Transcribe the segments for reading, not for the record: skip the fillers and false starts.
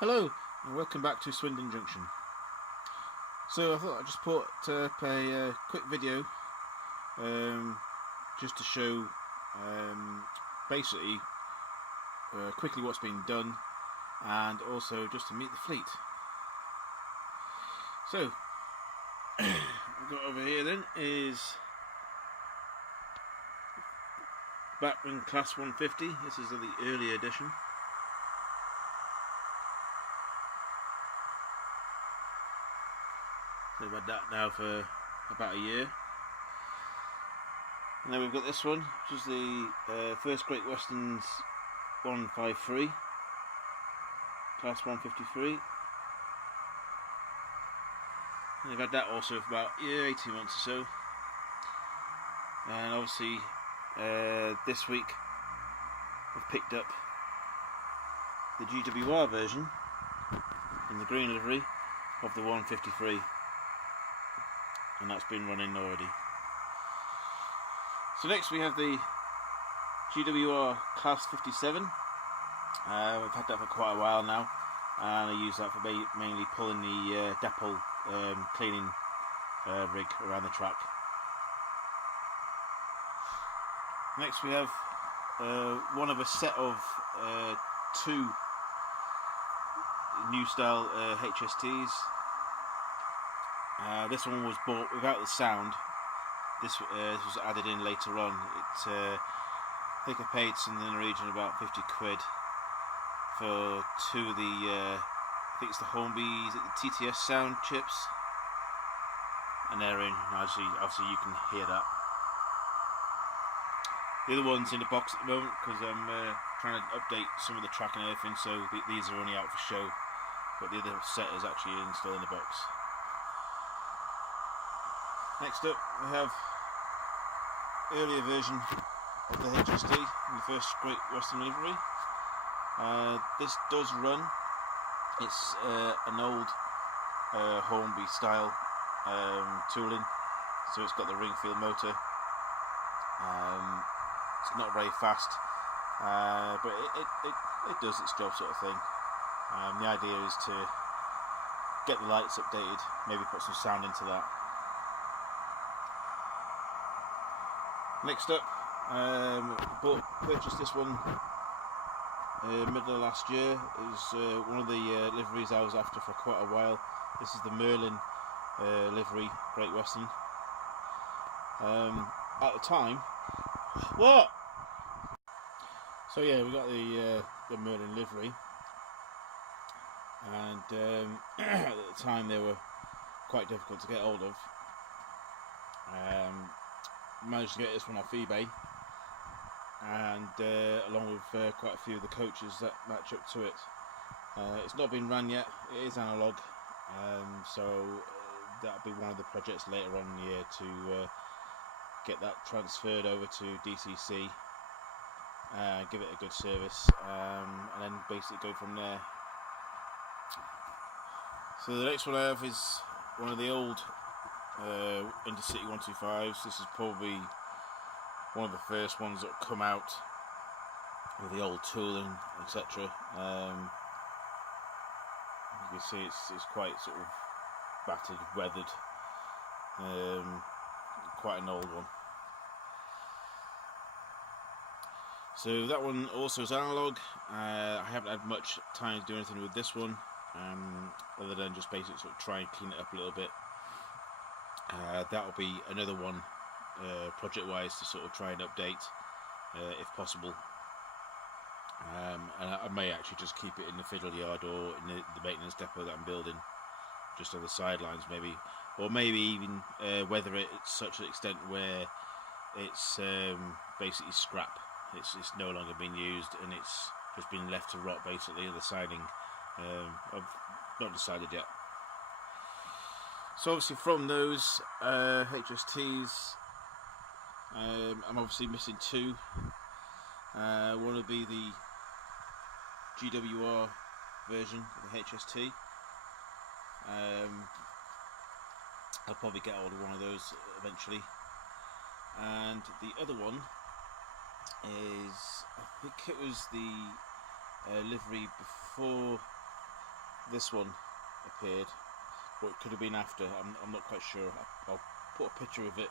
Hello and welcome back to Swindon Junction. So I thought I'd just put up a quick video just to show basically quickly what's been done and also just to meet the fleet. So I've got over here then is Batman Class 150. This is the early edition. So we've had that now for about a year. And then we've got this one, which is the first Great Western's 153, Class 153. And we've had that also for about 18 months or so. And obviously this week I've picked up the GWR version in the green livery of the 153. And that's been running already. So next we have the GWR Class 57. We've had that for quite a while now, and I use that for mainly pulling the depot cleaning rig around the track. Next we have one of a set of two new style HSTs. This one was bought without the sound. This was added in later on. I think I paid something in the region of about 50 quid for two of the, I think it's the Hornby's, the TTS sound chips. And they're in, obviously you can hear that. The other one's in the box at the moment because I'm trying to update some of the track and everything, so these are only out for show. But the other set is actually still in the box. Next up we have earlier version of the HST, the first Great Western livery. This does run. It's an old Hornby style tooling, so it's got the Ringfield motor. It's not very fast, but it does its job, sort of thing. The idea is to get the lights updated, maybe put some sound into that. Next up, purchased this one middle of last year. It was one of the liveries I was after for quite a while. This is the Merlin livery, Great Western. At the time, what? So yeah, we got the Merlin livery, and at the time they were quite difficult to get hold of. Managed to get this one off eBay, and along with quite a few of the coaches that match up to it. It's not been run yet. It is analog, so that'll be one of the projects later on in the year to get that transferred over to DCC, give it a good service, and then basically go from there. So the next one I have is one of the old Intercity 125s. This is probably one of the first ones that come out with the old tooling, etc. You can see it's quite sort of battered, weathered, quite an old one. So that one also is analog. I haven't had much time to do anything with this one, other than just basically sort of try and clean it up a little bit. That'll be another one, project-wise, to sort of try and update, if possible. And I may actually just keep it in the fiddle yard or in the maintenance depot that I'm building, just on the sidelines maybe, or maybe even weather it at such an extent where it's basically scrap. It's no longer being used and it's just been left to rot basically. The siding, I've not decided yet. So obviously from those HSTs, I'm obviously missing two. One would be the GWR version of the HST. I'll probably get hold of one of those eventually. And the other one is, I think it was the livery before this one appeared, or it could have been after. I'm not quite sure. I'll put a picture of it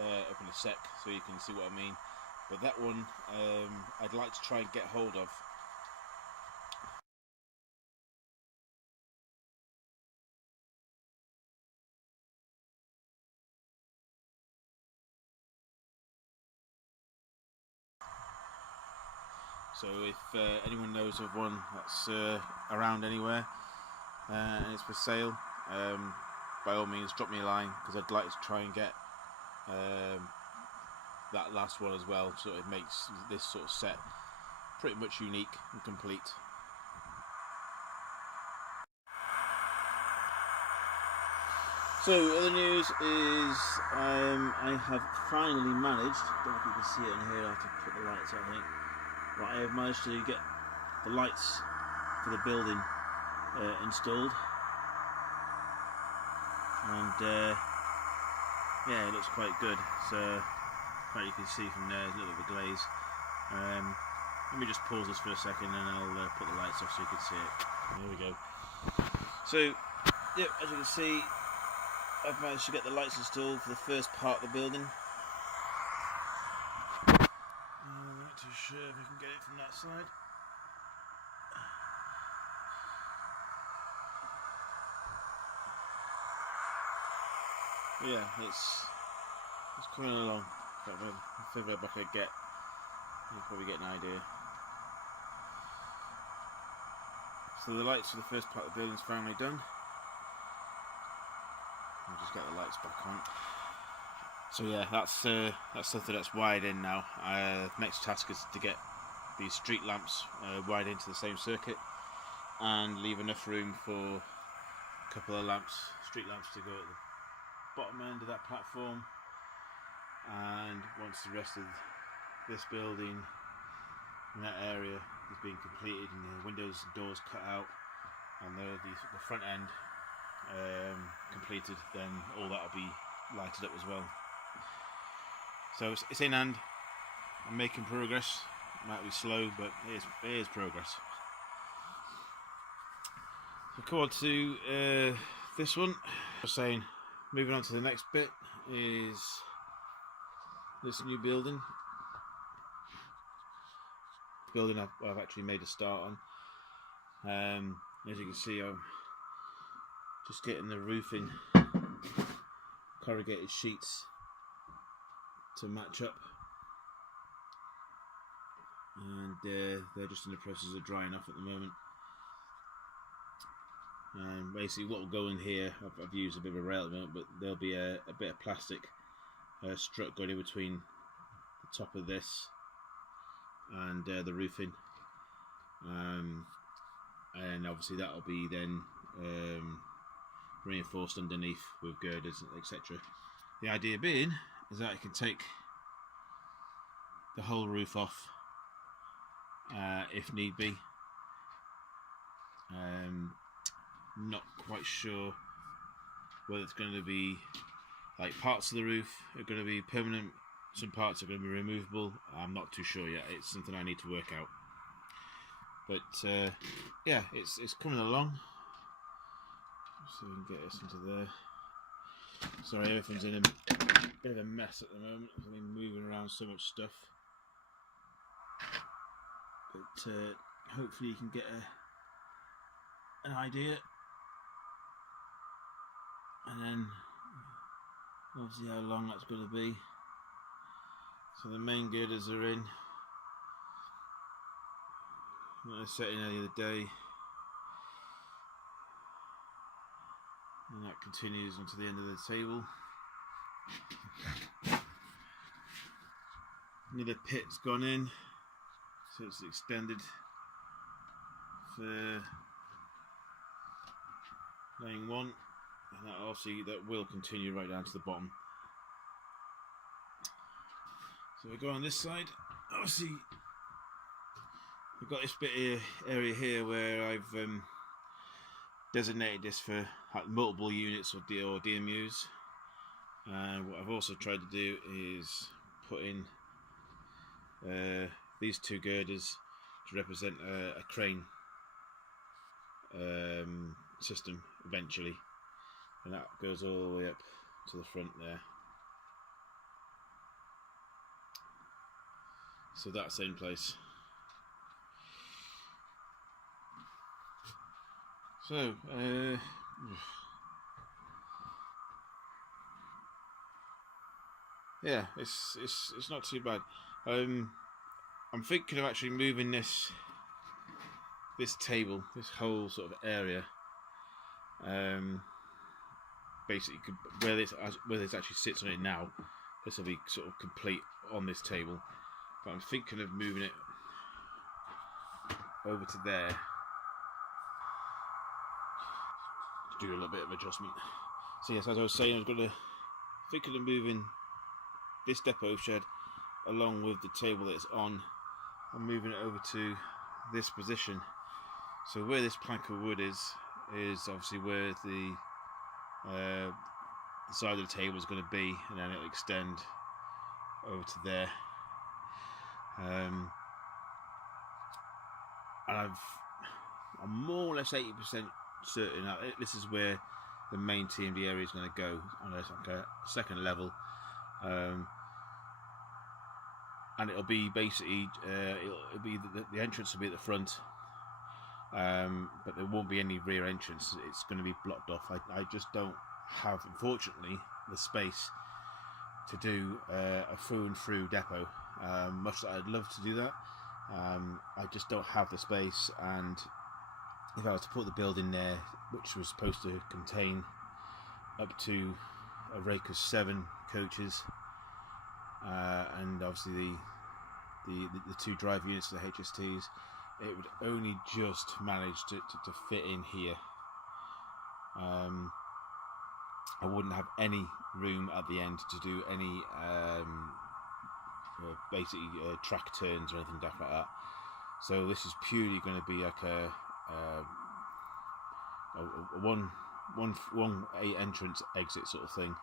up in a sec so you can see what I mean. But that one I'd like to try and get hold of. So if anyone knows of one that's around anywhere and it's for sale, by all means drop me a line, because I'd like to try and get that last one as well, so it makes this sort of set pretty much unique and complete. So other news is I have finally managed, I don't know if you can see it in here, I have to put the lights on, I think. But I have managed to get the lights for the building installed, and yeah, it looks quite good. So you can see from there, there's a little bit of a glaze. Let me just pause this for a second and I'll put the lights off so you can see it. There we go. So yeah, as you can see, I've managed to get the lights installed for the first part of the building. I'm not too sure if I can get it from that side. Yeah, it's coming along. The further back I get, you'll probably get an idea. So the lights for the first part of the building's finally done. I'll just get the lights back on. So yeah, that's something that's wired in now. Next task is to get these street lamps wired into the same circuit and leave enough room for a couple of street lamps to go at the bottom end of that platform. And once the rest of this building in that area is being completed and the windows and doors cut out and the front end completed, then all that will be lighted up as well. So it's in hand. I'm making progress. It might be slow, but it is progress. So come on to this one. I was saying, moving on to the next bit is this new building. I've actually made a start on. As you can see, I'm just getting the roofing corrugated sheets to match up, and they're just in the process of drying off at the moment. And basically what will go in here, I've used a bit of a rail at the moment, but there'll be a bit of plastic strut going in between the top of this and the roofing, and obviously that will be then reinforced underneath with girders, etc. The idea being is that I can take the whole roof off if need be. Not quite sure whether it's going to be like parts of the roof are going to be permanent, some parts are going to be removable. I'm not too sure yet. It's something I need to work out. But yeah, it's coming along. So we can get this into there. Sorry, everything's in a bit of a mess at the moment. I've been moving around so much stuff. But hopefully you can get an idea. And then obviously how long that's going to be. So the main girders are in. I set in the other day. And that continues onto the end of the table. Another pit's gone in, so it's extended for laying one, and that obviously that will continue right down to the bottom. So we go on this side. Obviously, we've got this bit area here where I've designated this for multiple units or DMUs. And what I've also tried to do is put in these two girders to represent a crane system eventually, and that goes all the way up to the front there. So that's in place. So yeah, it's not too bad. I'm thinking of actually moving this table, this whole sort of area, basically where this actually sits on it now. This will be sort of complete on this table, but I'm thinking of moving it over to there to do a little bit of adjustment. So yes, as I was saying, I was thinking of moving this depot shed along with the table that it's on. I'm moving it over to this position. So where this plank of wood is obviously where the side of the table is going to be, and then it'll extend over to there. And I'm more or less 80% certain that this is where the main TMD area is going to go on a second level, and it'll be basically it'll be the entrance will be at the front, but there won't be any rear entrance. It's going to be blocked off. I just don't have, unfortunately, the space to do a through and through depot. Much that I'd love to do that, I just don't have the space. And if I was to put the building there, which was supposed to contain up to a rake of 7 coaches, and obviously the 2 drive units for the HSTs, it would only just manage to fit in here. I wouldn't have any room at the end to do any basically track turns or anything like that. So this is purely going to be like a one entrance exit sort of thing.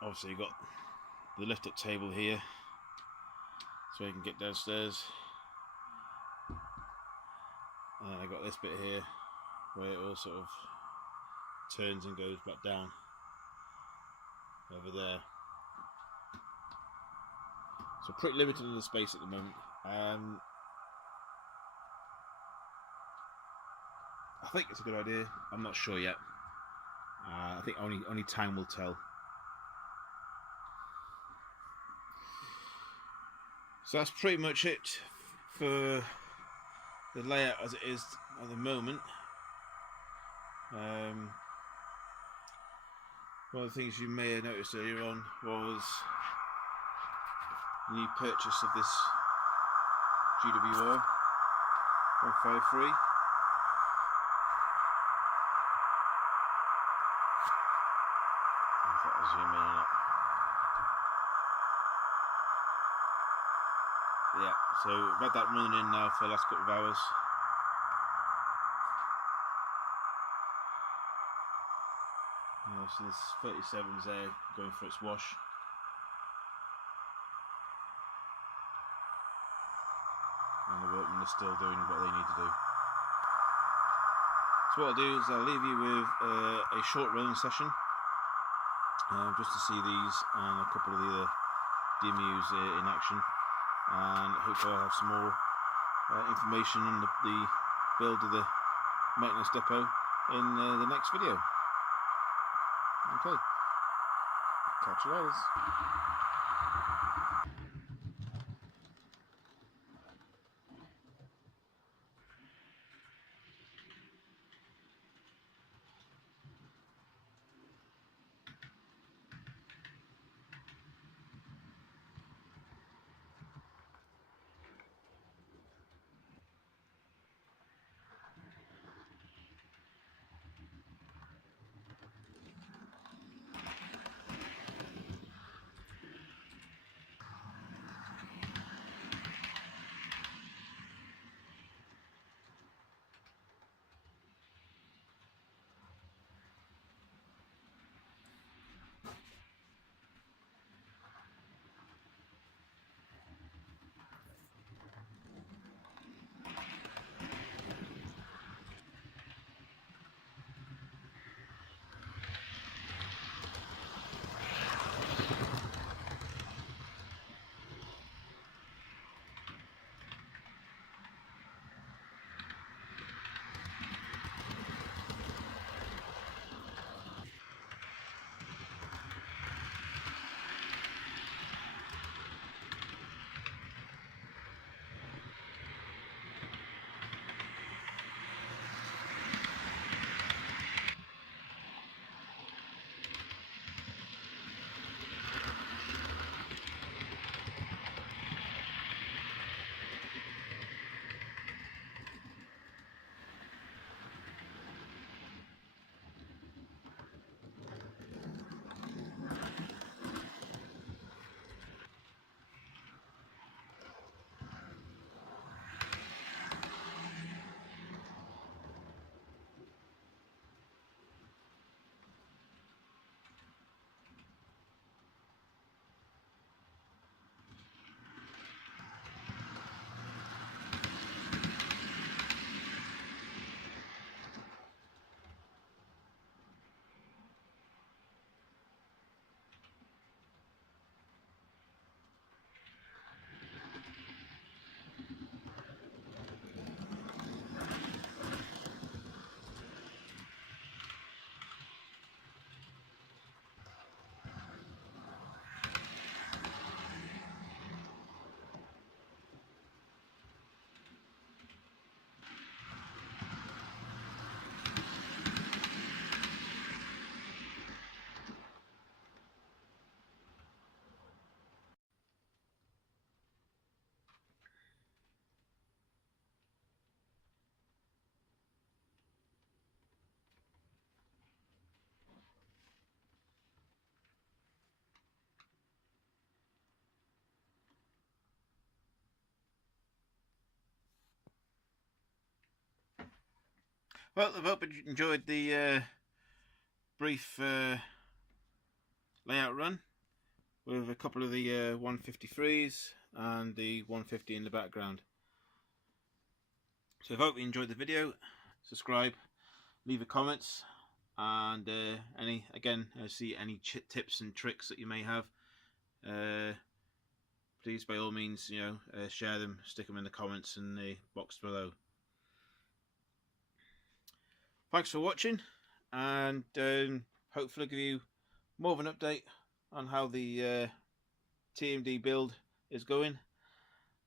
Obviously you've got the lift up table here, so you can get downstairs, and then I got this bit here where it all sort of turns and goes back down over there. So pretty limited in the space at the moment. I think it's a good idea. I'm not sure yet. I think only time will tell. So that's pretty much it for the layout as it is at the moment. One of the things you may have noticed earlier on was the new purchase of this GWR 153. If that was zoom in on it. Yeah, so I've had that running in now for the last couple of hours. So this 37's there going for its wash. And the workmen are still doing what they need to do. So what I'll do is I'll leave you with a short running session, just to see these and a couple of the other DMUs in action, and hopefully I'll have some more information on the build of the maintenance depot in the next video. Okay, catch you later. Well, I hope you enjoyed the brief layout run with a couple of the 153s and the 150 in the background. So I hope you enjoyed the video. Subscribe, leave a comments, and see any tips and tricks that you may have. Please, by all means, share them, stick them in the comments in the box below. Thanks for watching, and hopefully give you more of an update on how the TMD build is going,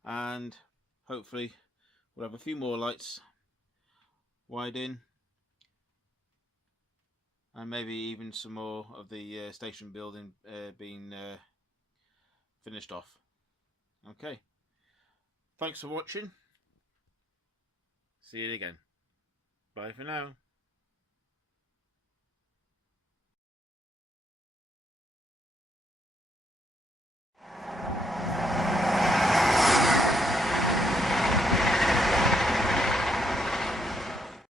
and hopefully we'll have a few more lights wired in, and maybe even some more of the station building being finished off. Okay, thanks for watching. See you again. Bye for now.